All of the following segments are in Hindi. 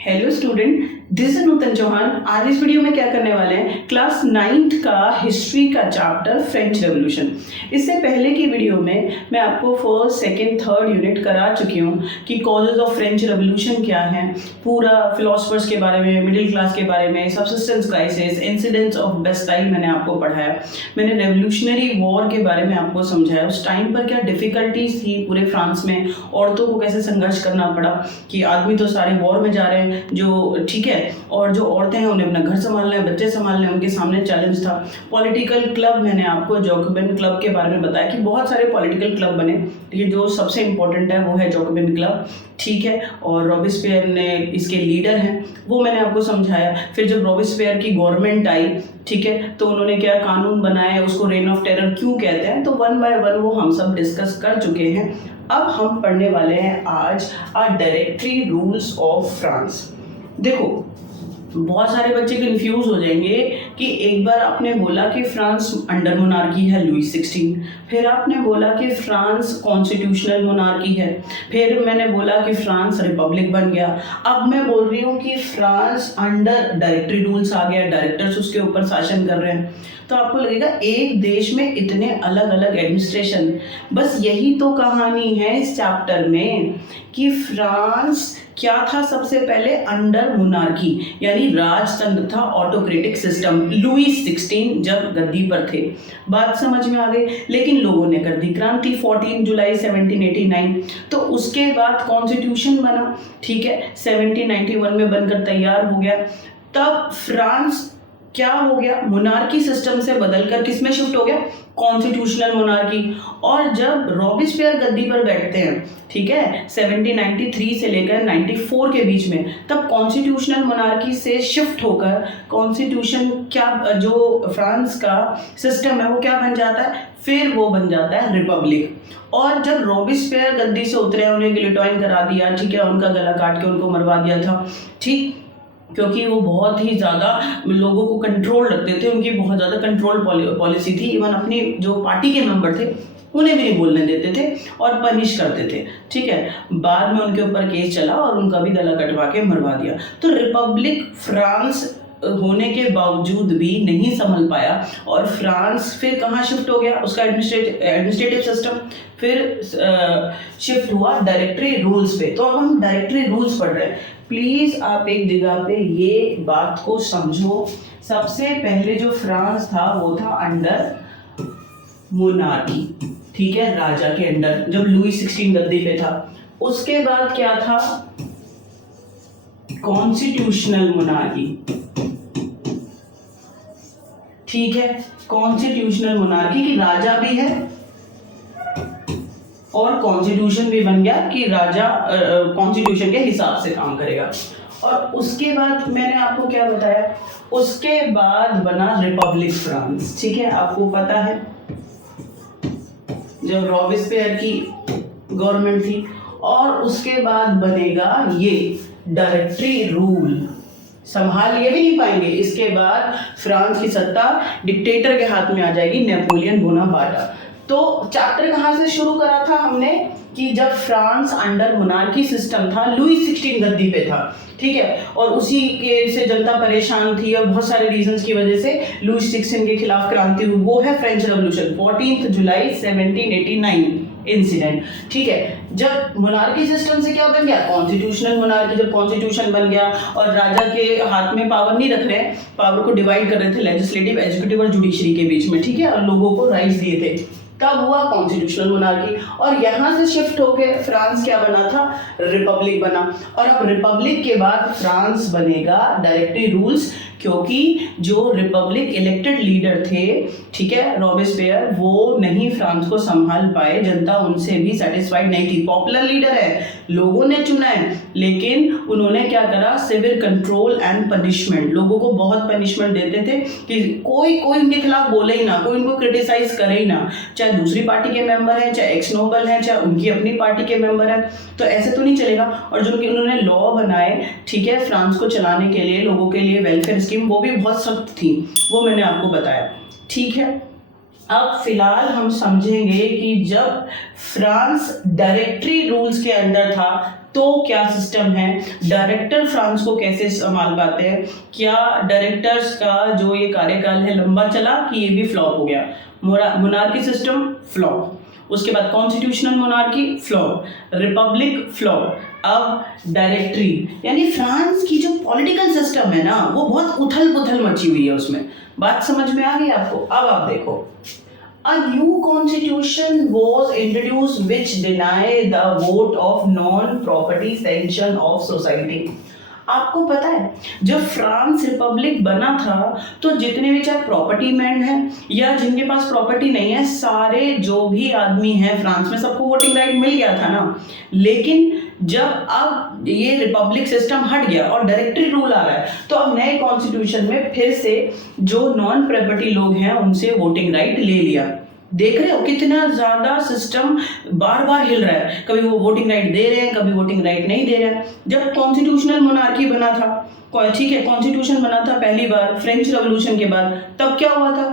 हेलो स्टूडेंट, दिस इज नूतन चौहान। आज इस वीडियो में क्या करने वाले हैं, क्लास 9th का हिस्ट्री का चैप्टर फ्रेंच रेवोल्यूशन। इससे पहले की वीडियो में मैं आपको फर्स्ट, सेकंड, थर्ड यूनिट करा चुकी हूँ कि कॉजेज ऑफ फ्रेंच रेवोल्यूशन क्या है, पूरा फिलोसफर्स के बारे में, मिडिल क्लास के बारे में, subsistence crisis, incidents of Bastille मैंने आपको पढ़ाया। मैंने रेवोल्यूशनरी वॉर के बारे में आपको समझाया, उस टाइम पर क्या डिफिकल्टीज थी पूरे फ्रांस में, औरतों को कैसे संघर्ष करना पड़ा कि आदमी तो सारे वॉर में जा रहे हैं जो ठीक है, और जो औरतें हैं उन्हें अपना घर संभालना है, बच्चे संभालने हैं, उनके सामने चैलेंज था। पॉलिटिकल क्लब मैंने आपको जैकोबिन क्लब के बारे में बताया कि बहुत सारे पॉलिटिकल क्लब बने, ये जो सबसे इंपॉर्टेंट है वो है जैकोबिन क्लब, ठीक है। और रॉबेस्पियर ने इसके लीडर हैं, वो मैंने आपको समझाया। फिर जब रॉबेस्पियर की गवर्नमेंट आई, ठीक है, तो उन्होंने क्या कानून बनाया, उसको रेन ऑफ टेरर क्यों कहते हैं, तो वन बाय वन वो हम सब डिस्कस कर चुके हैं। अब हम पढ़ने वाले हैं आज डायरेक्टरी रूल्स ऑफ फ्रांस। देखो, बहुत सारे बच्चे कंफ्यूज हो जाएंगे कि एक बार आपने बोला कि फ्रांस अंडर मोनार्की है लुई 16, फिर आपने बोला कि फ्रांस कॉन्स्टिट्यूशनल मोनार्की है, फिर मैंने बोला कि फ्रांस रिपब्लिक बन गया। अब मैं बोल रही हूँ कि फ्रांस अंडर डायरेक्टरी रूल्स आ गया, डायरेक्टर्स उसके ऊपर शासन कर रहे हैं। तो आपको लगेगा एक देश में इतने अलग अलग एडमिनिस्ट्रेशन, बस यही तो कहानी है इस चैप्टर में कि फ्रांस क्या था सबसे पहले, अंडर मोनार्की यानी राजतंत्र था, ऑटोक्रेटिक सिस्टम। लुई 16 जब गद्दी पर थे, बात समझ में आ गई। लेकिन लोगों ने कर दी क्रांति 14 जुलाई 1789, तो उसके बाद कॉन्स्टिट्यूशन बना, ठीक है, 1791 में बनकर तैयार हो गया। तब फ्रांस क्या हो गया, मोनार्की सिस्टम से बदलकर किस में शिफ्ट हो गया, कॉन्स्टिट्यूशनल मोनार्की। और जब रॉबेस्पियर गद्दी पर बैठते हैं, ठीक है, 1793 से लेकर 94 के बीच में, तब कॉन्स्टिट्यूशनल मोनार्की से शिफ्ट होकर कॉन्स्टिट्यूशन क्या, जो फ्रांस का सिस्टम है वो क्या बन जाता है, फिर वो बन जाता है रिपब्लिक। और जब रॉबेस्पियर गद्दी से उतरे, उन्हें गिलोटिन करा दिया, ठीक है, उनका गला काट के उनको मरवा दिया था, ठीक, क्योंकि वो बहुत ही ज़्यादा लोगों को कंट्रोल रखते थे, उनकी बहुत ज़्यादा कंट्रोल पॉलिसी थी। इवन अपनी जो पार्टी के मेंबर थे उन्हें भी नहीं बोलने देते थे और पनिश करते थे, ठीक है। बाद में उनके ऊपर केस चला और उनका भी गला कटवा के मरवा दिया। तो रिपब्लिक फ्रांस होने के बावजूद भी नहीं संभल पाया और फ्रांस फिर कहाँ शिफ्ट हो गया, उसका एडमिनिस्ट्रेटिव सिस्टम फिर शिफ्ट हुआ डायरेक्टरी रूल्स पे। तो अब हम डायरेक्टरी रूल्स पढ़ रहे हैं। प्लीज आप एक जगह पे ये बात को समझो। सबसे पहले जो फ्रांस था वो था अंडर मोनार्की, ठीक है, राजा के अंडर, जब लुई 16 गद्दी पे था। उसके बाद क्या था, कॉन्स्टिट्यूशनल मोनार्की, ठीक है, कॉन्स्टिट्यूशनल मोनार्की की राजा भी है और कॉन्स्टिट्यूशन भी बन गया कि राजा कॉन्स्टिट्यूशन के हिसाब से काम करेगा। और उसके बाद मैंने आपको क्या बताया, उसके बाद बना रिपब्लिक फ्रांस, ठीक है, आपको पता है जब रॉबेस्पियर की गवर्नमेंट थी। और उसके बाद बनेगा ये डायरेक्टरी रूल, संभाल ये भी नहीं पाएंगे। इसके बाद फ्रांस की सत्ता डिक्टेटर के हाथ में आ जाएगी, नेपोलियन बोनापार्ट। तो चैप्टर कहाँ से शुरू करा था हमने कि जब फ्रांस अंडर मोनार्की सिस्टम था, लुई 16 गद्दी पे था, ठीक है, और उसी के से जनता परेशान थी और बहुत सारे रीजंस की वजह से लुई 16 के खिलाफ क्रांति हुई। वो है फ्रेंच रेवोल्यूशन, 14 जुलाई 1789 इंसिडेंट, ठीक है। जब मोनार्की सिस्टम से क्या बन गया, कॉन्स्टिट्यूशनल मोनार्की। जब कॉन्स्टिट्यूशन बन गया और राजा के हाथ में पावर नहीं रख रहे, पावर को डिवाइड कर रहे थे लेजिस्लेटिव, एग्जीक्यूटिव और जुडिशरी के बीच में, ठीक है, और लोगों को राइट्स दिए थे, तब हुआ कॉन्स्टिट्यूशनल मोनार्की। और यहाँ से शिफ्ट होके फ्रांस क्या बना था, रिपब्लिक बना। और अब रिपब्लिक के बाद फ्रांस बनेगा डायरेक्टरी रूल्स, क्योंकि जो रिपब्लिक इलेक्टेड लीडर थे, ठीक है, रॉबेस्पियर, वो नहीं फ्रांस को संभाल पाए, जनता उनसे भी सेटिस्फाइड नहीं थी। पॉपुलर लीडर है, लोगों ने चुना है, लेकिन उन्होंने क्या करा, सिविल कंट्रोल एंड पनिशमेंट, लोगों को बहुत पनिशमेंट देते थे कि कोई उनके खिलाफ बोले ही ना, कोई उनको क्रिटिसाइज करे ही ना, चाहे दूसरी पार्टी के मेंबर हैं, चाहे एक्स नोबल हैं, चाहे उनकी अपनी पार्टी के मेंबर हैं, तो ऐसे तो नहीं चलेगा। और जो उन्होंने लॉ बनाए, ठीक है, फ्रांस को चलाने के लिए, लोगों के लिए वेलफेयर स्कीम, वो भी बहुत सख्त थी, वो मैंने आपको बताया, ठीक है। अब फिलहाल हम समझेंगे कि जब फ्रांस डायरेक्टरी रूल्स के अंडर था तो क्या सिस्टम है, डायरेक्टर फ्रांस को कैसे संभाल पाते हैं, क्या डायरेक्टर्स का जो ये कार्यकाल है लंबा चला कि ये भी फ्लॉप हो गया। मोनार्की सिस्टम फ्लॉप, उसके बाद constitutional monarchy flop, Republic flop, अब डायरेक्टरी, यानी फ्रांस की जो पॉलिटिकल सिस्टम है ना वो बहुत उथल पुथल मची हुई है उसमें। बात समझ में आ गई आपको। अब आप देखो, a new constitution was introduced which denied the vote of non-property section of society। आपको पता है जब फ्रांस रिपब्लिक बना था तो जितने भी चाहे प्रॉपर्टी मैन है या जिनके पास प्रॉपर्टी नहीं है, सारे जो भी आदमी हैं फ्रांस में सबको वोटिंग राइट मिल गया था ना। लेकिन जब अब ये रिपब्लिक सिस्टम हट गया और डायरेक्टरी रूल आ रहा है तो अब नए कॉन्स्टिट्यूशन में फिर से जो नॉन प्रॉपर्टी लोग हैं उनसे वोटिंग राइट ले लिया। देख रहे हो कितना ज्यादा सिस्टम बार बार हिल रहा है, कभी वो वोटिंग राइट दे रहे हैं, कभी वोटिंग राइट नहीं दे रहे हैं। जब कॉन्स्टिट्यूशनल मोनार्की बना था, ठीक है, कॉन्स्टिट्यूशन बना था पहली बार फ्रेंच रेवोल्यूशन के बाद, तब क्या हुआ था,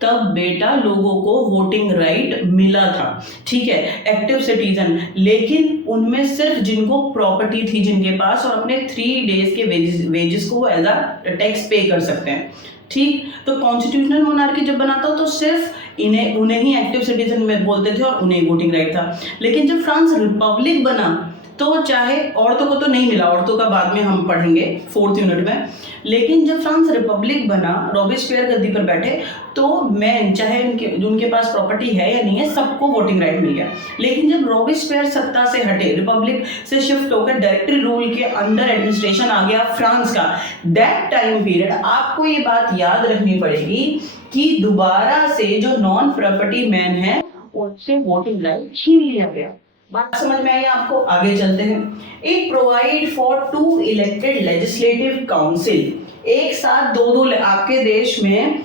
तब बेटा लोगों को वोटिंग राइट मिला था, ठीक है, एक्टिव सिटीजन। लेकिन उनमें सिर्फ जिनको प्रॉपर्टी थी जिनके पास और अपने 3 डेज के वेजेस को वो एज अ टैक्स पे कर सकते हैं, ठीक। तो कॉन्स्टिट्यूशनल मोनार्की जब बना था तो सिर्फ उन्हें ही एक्टिव सिटीजन में बोलते थे और उन्हें वोटिंग राइट था। लेकिन जब फ्रांस रिपब्लिक बना तो चाहे औरतों को तो नहीं मिला, औरतों का बाद में हम पढ़ेंगे 4th यूनिट में, लेकिन जब फ्रांस रिपब्लिक बना, रॉबेस्पियर गद्दी पर बैठे, तो मैन चाहे उनके पास प्रॉपर्टी है या नहीं है सबको वोटिंग राइट मिल गया। लेकिन जब रॉबेस्पियर सत्ता से हटे, रिपब्लिक से शिफ्ट होकर डायरेक्टरी रूल के अंडर एडमिनिस्ट्रेशन आ गया फ्रांस का, दैट टाइम पीरियड आपको ये बात याद रखनी पड़ेगी कि दोबारा से जो नॉन प्रॉपर्टी मैन है उनसे वोटिंग राइट छीन लिया गया। बात समझ में आई आपको? आगे चलते हैं। It provide for 2 elected legislative council, एक साथ दो आपके देश में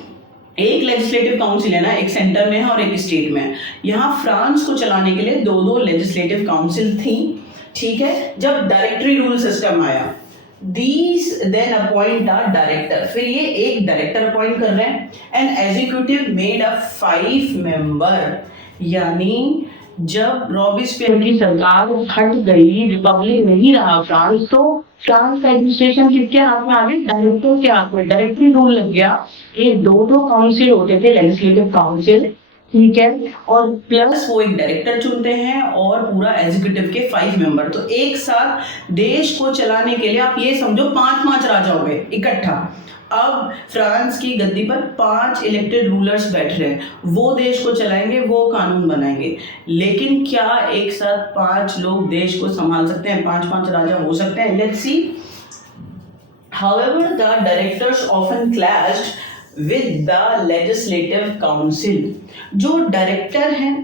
एक लेजिस्लेटिव काउंसिल है ना, एक सेंटर में है और एक स्टेट में है। यहाँ फ्रांस को चलाने के लिए 2 लेजिस्लेटिव काउंसिल थी, ठीक है। जब डायरेक्टरी रूल सिस्टम आया, These then appoint a director, फिर ये एक डायरेक्टर अपॉइंट कर रहे हैं, and executive made a 5 member. यानी जब रॉबेस्पियर की सरकार हट गई, रिपब्लिक नहीं रहा फ्रांस, तो फ्रांस का एडमिनिस्ट्रेशन किसके हाथ में आ गया, डायरेक्टर के हाथ में, डायरेक्टरी रूल लग गया। एक 2 काउंसिल होते थे, लेजिस्लेटिव काउंसिल, ठीक है, और प्लस वो एक डायरेक्टर चुनते हैं और पूरा एग्जीक्यूटिव के 5 मेंबर। तो एक साथ देश को चलाने के लिए आप ये समझो 5 राजा हो गए इकट्ठा। अब फ्रांस की गद्दी पर 5 इलेक्टेड रूलर्स बैठ रहे हैं, वो देश को चलाएंगे, वो कानून बनाएंगे। लेकिन क्या एक साथ 5 लोग देश को संभाल सकते हैं, 5 राजा हो सकते हैं? Let's see. However, the directors often clashed with the legislative council। जो डायरेक्टर हैं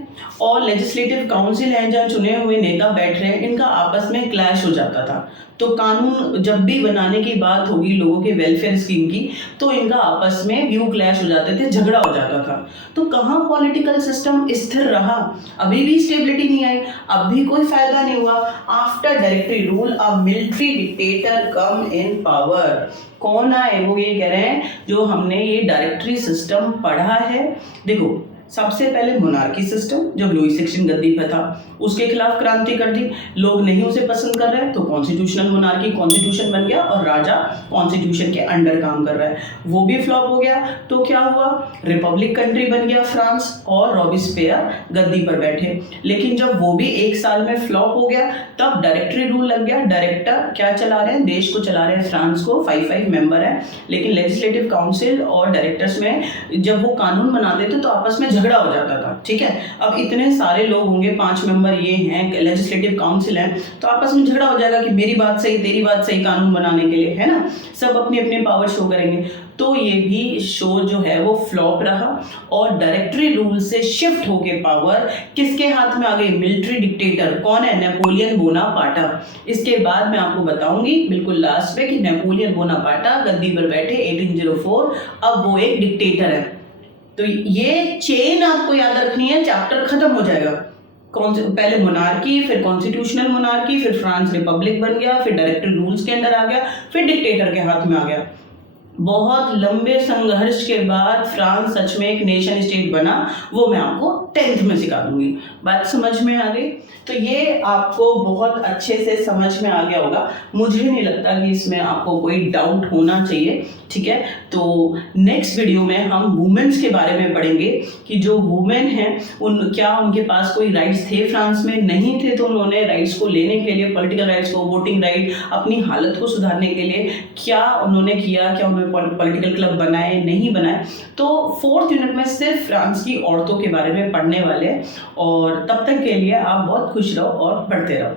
और लेजिस्लेटिव काउंसिल हैं जहाँ चुने हुए नेता बैठ रहे हैं, इनका आपस में क्लैश हो जाता था। तो कानून जब भी बनाने की बात होगी लोगों के वेलफेयर स्कीम की, तो इनका आपस में व्यू क्लैश हो जाते थे, झगड़ा हो जाता था। तो कहाँ पॉलिटिकल सिस्टम स्थिर रहा, अभी भी स्टेबिलिटी नहीं आई, अब भी कोई फायदा नहीं हुआ। After directory rule a military dictator come in power. कौन आए? वो ये कह रहे हैं जो हमने ये डायरेक्टरी सिस्टम पढ़ा है। देखो, सबसे पहले मोनार्की सिस्टम जब लुई 16 गद्दी पे था, उसके खिलाफ क्रांति कर दी, लोग नहीं उसे पसंद कर रहे, तो कॉन्स्टिट्यूशनल मोनार्की कॉन्स्टिट्यूशन बन गया और राजा कॉन्स्टिट्यूशन के अंडर काम कर रहा है, वो भी फ्लॉप हो गया। तो क्या हुआ, रिपब्लिक कंट्री बन गया फ्रांस और रॉबेस्पियर गद्दी पर बैठे। लेकिन जब वो भी 1 साल में फ्लॉप हो गया, तब डायरेक्टरी रूल लग गया। डायरेक्टर क्या चला रहे हैं, देश को चला रहे हैं फ्रांस को, 5 मेंबर है। लेकिन लेजिस्लेटिव काउंसिल और डायरेक्टर्स में जब वो कानून बनाते थे तो आपस में झगड़ा हो जाता था, ठीक है। अब इतने सारे लोग होंगे, 5 मेंबर ये हैं, लेजिस्लेटिव काउंसिल है, तो आपस में झगड़ा हो जाएगा कि मेरी बात सही, तेरी बात सही कानून बनाने के लिए, है ना। सब अपने अपने पावर शो करेंगे। तो ये भी शो जो है वो फ्लॉप रहा और डायरेक्टरी रूल से शिफ्ट होके पावर किसके हाथ में आ गई, मिलिट्री डिक्टेटर। कौन है? नेपोलियन बोनापार्टा। इसके बाद मैं आपको बताऊंगी बिल्कुल लास्ट में कि नेपोलियन बोनापार्टा गद्दी पर बैठे 1804, अब वो एक डिक्टेटर है। तो ये चेन आपको याद रखनी है, चैप्टर खत्म हो जाएगा। पहले मोनार्की, फिर कॉन्स्टिट्यूशनल मोनार्की, फिर फ्रांस रिपब्लिक बन गया, फिर डायरेक्टरी रूल्स के अंडर आ गया, फिर डिक्टेटर के हाथ में आ गया। बहुत लंबे संघर्ष के बाद फ्रांस सच में एक नेशन स्टेट बना, वो मैं आपको 10th में सिखा दूंगी। बात समझ में आ गई? तो ये आपको बहुत अच्छे से समझ में आ गया होगा। मुझे नहीं लगता कि इसमें आपको कोई डाउट होना चाहिए, ठीक है। तो नेक्स्ट वीडियो में हम वुमेन्स के बारे में पढ़ेंगे कि जो वुमेन हैं क्या उनके पास कोई राइट्स थे फ्रांस में? नहीं थे, तो उन्होंने राइट्स को लेने के लिए, पॉलिटिकल राइट्स को, वोटिंग राइट, अपनी हालत को सुधारने के लिए क्या उन्होंने किया, क्या उन्होंने पॉलिटिकल क्लब बनाए, नहीं बनाए। तो 4th यूनिट में सिर्फ फ्रांस की औरतों के बारे में पढ़ने वाले हैं। और तब तक के लिए आप बहुत खुश रहो और पढ़ते रहो।